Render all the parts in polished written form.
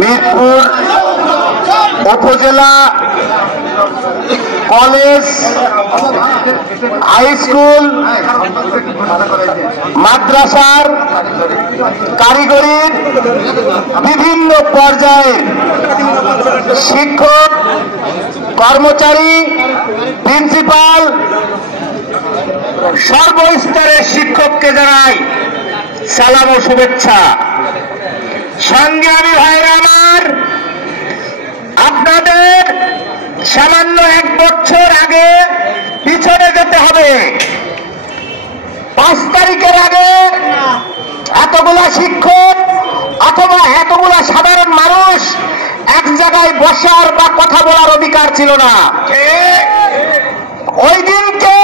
মিরপুর উপজেলা college, high school, মাদ্রাসার, কারিগরির বিভিন্ন পর্যায়ে শিক্ষক, কর্মচারী, প্রিন্সিপাল, সর্বস্তরের শিক্ষককে জানাই সালাম ও শুভেচ্ছা। সংগ্রামী ভাইরা আমার, আপনাদের সামান্য 1 বছর আগে পিছনে যেতে হবে। 5 তারিখের আগে এতগুলা শিক্ষক অথবা এতগুলা সাধারণ মানুষ এক জায়গায় বসার বা কথা বলার অধিকার ছিল না। ওই দিনকে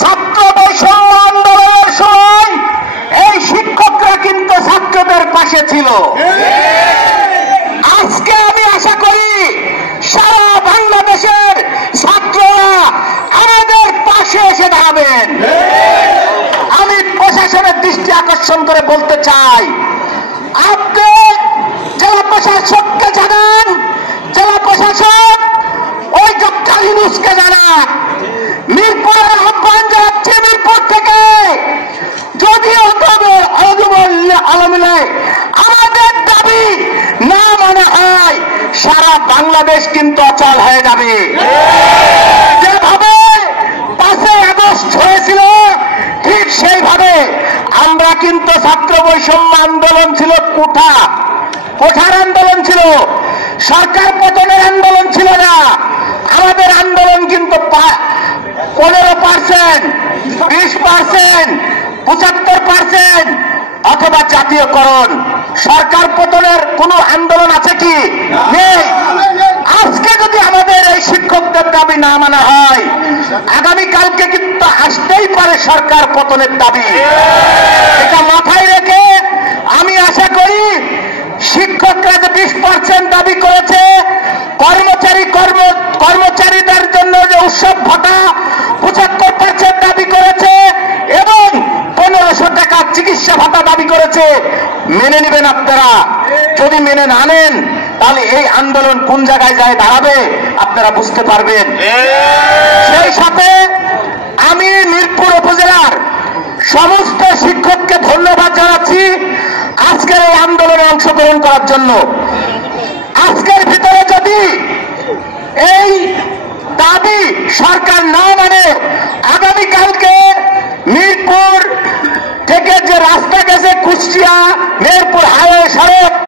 ছাত্র বৈষম্য আন্দোলনের সময় এই শিক্ষকরা কিন্তু ছাত্রদের পাশে ছিল। আজকে আমি আশা করি সারা বাংলাদেশের ছাত্ররা আমাদের পাশে এসে দাঁড়াবেন। আমি প্রশাসনের দৃষ্টি আকর্ষণ করে বলতে চাই, আপনি জেলা প্রশাসককে জানান, জেলা প্রশাসক ওই ডক্টর ইউনূসকে জানান। মিরপুরের আহ্বান জানাচ্ছে, মিরপুর থেকে যদি আমাদের দাবি না মানা হয়, সারা বাংলাদেশ কিন্তু অচল হয়ে যাবে। যেভাবে 5 আগস্ট হয়েছিল ঠিক সেইভাবে আমরা কিন্তু ছাত্র বৈষম্য আন্দোলন ছিল, কোঠার আন্দোলন ছিল, সরকার পতনের আন্দোলন ছিল না। আমাদের আন্দোলন কিন্তু 15%, 20%, 75% অথবা জাতীয়করণ। সরকার পতনের কোন আন্দোলন আছে কি? নেই। আজকে যদি আমাদের এই শিক্ষকদের দাবি না মানা হয়, আগামীকালকে কিন্তু আসতেই পারে সরকার পতনের দাবি। এটা মাথায় রেখে আমি আশা করি শিক্ষকরা যে 20% দাবি করেছে, কর্মচারীদের জন্য যে উৎসব ভাতা 75% দাবি করেছে এবং 1500 টাকা চিকিৎসা ভাতা দাবি করেছে, মেনে নেবেন আপনারা। যদি মেনে না নেন তাহলে এই আন্দোলন কোন জায়গায় যায় দাঁড়াবে আপনারা বুঝতে পারবেন। সেই সাথে আমি মিরপুর উপজেলার সমস্ত শিক্ষককে ধন্যবাদ জানাচ্ছি আজকের এই আন্দোলনে অংশগ্রহণ করার জন্য। আজকের ভিতরে যদি এই দাবি সরকার না মানে, আগামীকালকে মিরপুর থেকে যে রাস্তা গেছে কুষ্টিয়া মিরপুর হাইওয়ে সড়ক,